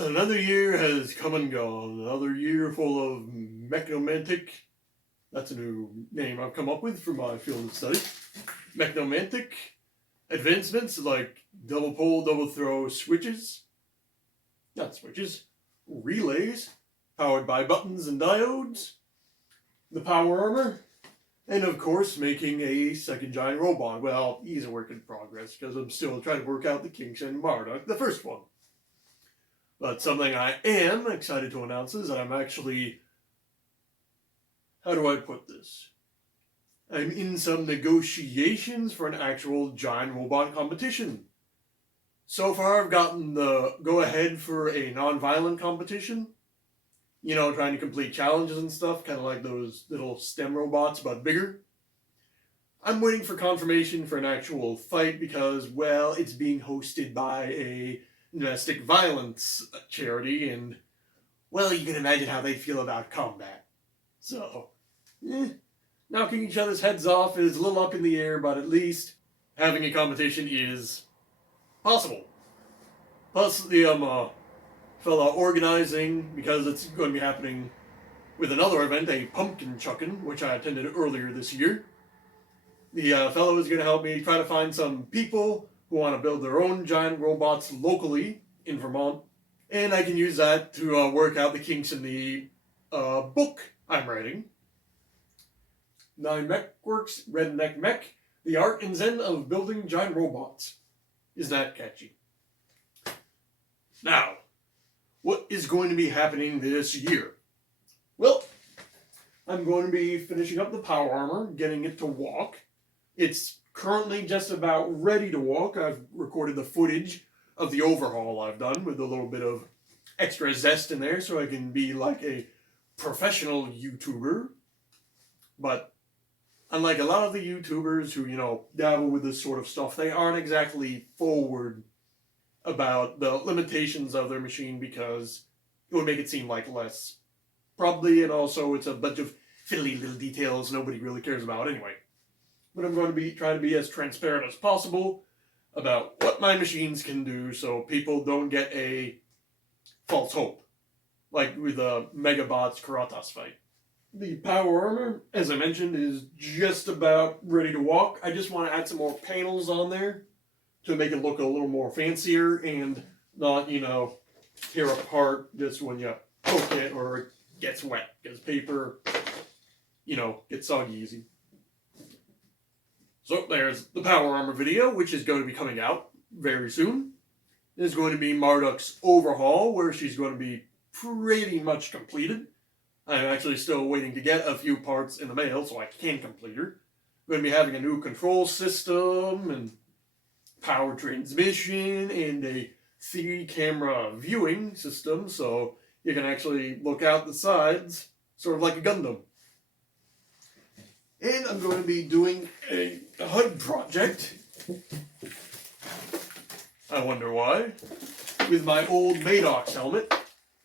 Another year has come and gone. Another year full of mechnomantic. That's a new name I've come up with for my field of study. Mechnomantic advancements like double pole, double throw switches. Not switches. Relays powered by buttons and diodes. The power armor. And of course, making a second giant robot. Well, he's a work in progress because I'm still trying to work out the kinks in Marduk, the first one. But something I am excited to announce is that I'm actually, how do I put this? I'm in some negotiations for an actual giant robot competition. So far, I've gotten the go-ahead for a non-violent competition. You know, trying to complete challenges and stuff, kind of like those little STEM robots, but bigger. I'm waiting for confirmation for an actual fight because, well, it's being hosted by a domestic violence charity, and, well, you can imagine how they feel about combat. So, knocking each other's heads off is a little up in the air, but at least having a competition is possible. Plus, the fella organizing, because it's going to be happening with another event, a pumpkin chucking, which I attended earlier this year. The fellow is going to help me try to find some people who want to build their own giant robots locally in Vermont, and I can use that to work out the kinks in the book I'm writing. 9 Mech Works, Redneck Mech, The Art and Zen of Building Giant Robots. Is that catchy? Now, what is going to be happening this year? Well, I'm going to be finishing up the power armor, getting it to walk. It's currently just about ready to walk. I've recorded the footage of the overhaul I've done with a little bit of extra zest in there so I can be like a professional YouTuber. But unlike a lot of the YouTubers who, dabble with this sort of stuff, they aren't exactly forward about the limitations of their machine because it would make it seem like less. Probably, and also it's a bunch of fiddly little details nobody really cares about anyway. But I'm going to be trying to be as transparent as possible about what my machines can do so people don't get a false hope. Like with the Megabots Karatas fight. The power armor, as I mentioned, is just about ready to walk. I just want to add some more panels on there to make it look a little more fancier and not, tear apart just when you poke it or it gets wet. Because paper, gets soggy easy. So there's the power armor video, which is going to be coming out very soon. There's going to be Marduk's overhaul, where she's going to be pretty much completed. I'm actually still waiting to get a few parts in the mail so I can complete her. We're going to be having a new control system and power transmission and a 3-camera viewing system so you can actually look out the sides, sort of like a Gundam. And I'm going to be doing a HUD project. I wonder why. With my old Maddox helmet,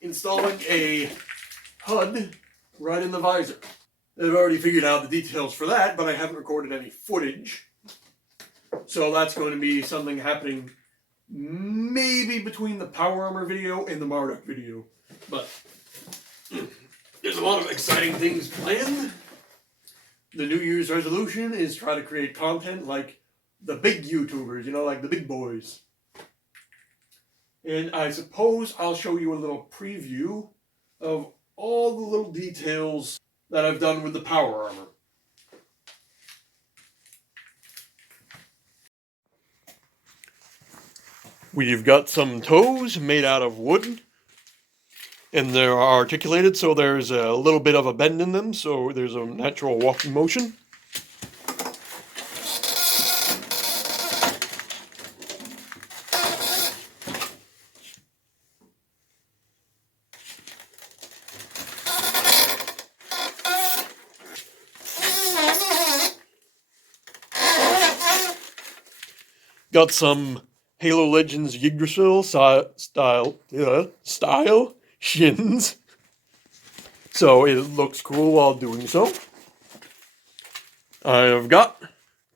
installing a HUD right in the visor. I've already figured out the details for that, but I haven't recorded any footage. So that's going to be something happening maybe between the power armor video and the Marduk video. But there's a lot of exciting things planned. The New Year's resolution is try to create content like the big YouTubers, like the big boys. And I suppose I'll show you a little preview of all the little details that I've done with the power armor. We've got some toes made out of wood, and they're articulated, so there's a little bit of a bend in them, so there's a natural walking motion. Got some Halo Legends Yggdrasil style shins. So it looks cool while doing so. I've got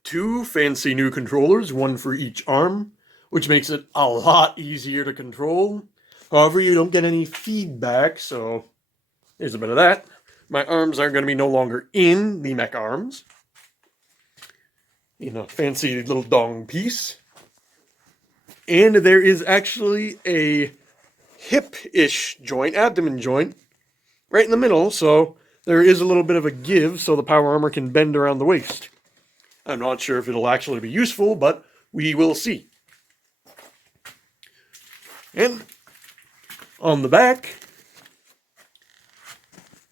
2 fancy new controllers, one for each arm, which makes it a lot easier to control. However, you don't get any feedback, so there's a bit of that. My arms are going to be no longer in the mech arms, in a fancy little dong piece. And there is actually a hip-ish joint, abdomen joint, right in the middle, so there is a little bit of a give so the power armor can bend around the waist. I'm not sure if it'll actually be useful, but we will see. And on the back,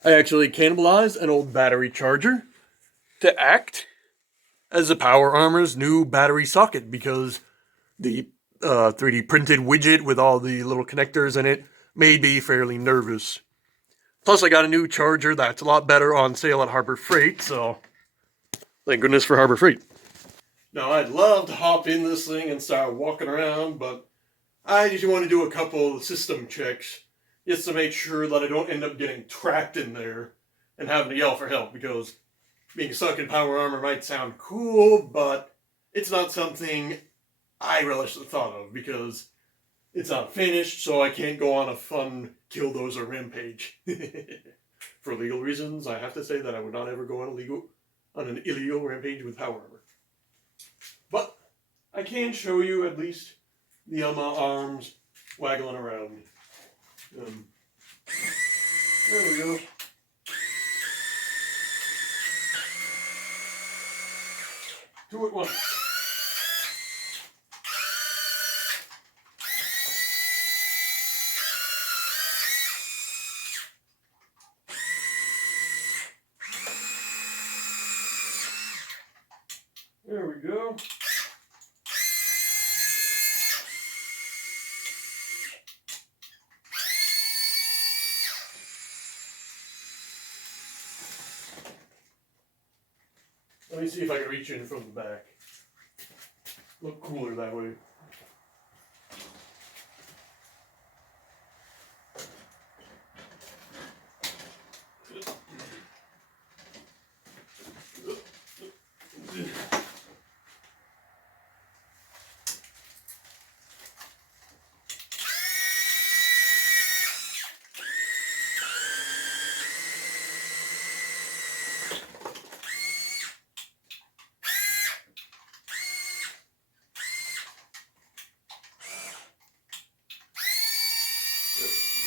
I actually cannibalized an old battery charger to act as the power armor's new battery socket, because the 3D printed widget with all the little connectors in it made me fairly nervous. Plus, I got a new charger that's a lot better on sale at Harbor Freight, so thank goodness for Harbor Freight. Now, I'd love to hop in this thing and start walking around, but I just want to do a couple of system checks just to make sure that I don't end up getting trapped in there and having to yell for help, because being stuck in power armor might sound cool, but it's not something I relish the thought of, because it's not finished, so I can't go on a fun killdozer rampage. For legal reasons, I have to say that I would not ever go on an illegal rampage with power armor. But I can show you at least the arms waggling around. There we go. Two at once. There we go. Let me see if I can reach in from the back. Look cooler that way.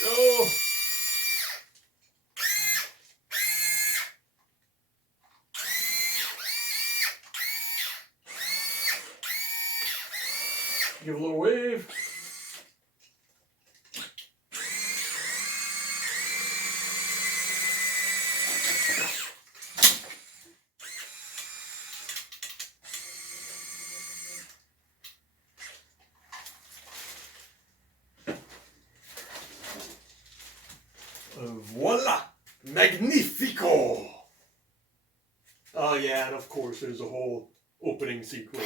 Go. Give a little wave. Voila! Magnifico! Oh yeah, and of course there's a whole opening sequence.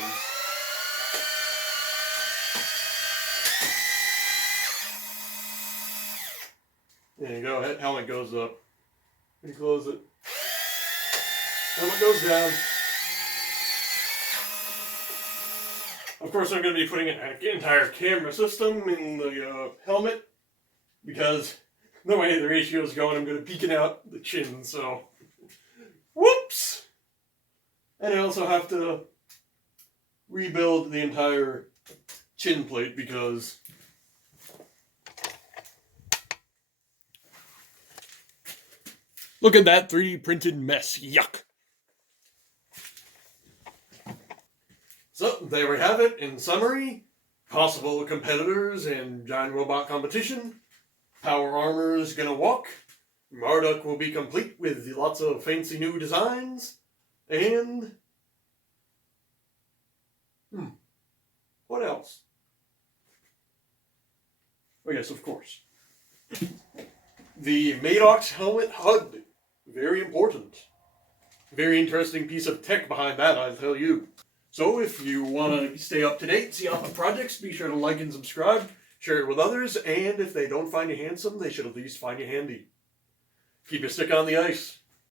There you go, helmet goes up. You close it. Helmet goes down. Of course I'm going to be putting an entire camera system in the helmet, because the way the ratio is going, I'm going to peek it out the chin, so whoops! And I also have to rebuild the entire chin plate, because look at that 3D printed mess. Yuck! So, there we have it. In summary, possible competitors in giant robot competition. Power armor's gonna walk. Marduk will be complete with lots of fancy new designs. And what else? Oh yes, of course. The Maddox helmet HUD. Very important. Very interesting piece of tech behind that, I'll tell you. So if you want to stay up to date, see all the projects, be sure to like and subscribe, share it with others, and if they don't find you handsome, they should at least find you handy. Keep your stick on the ice.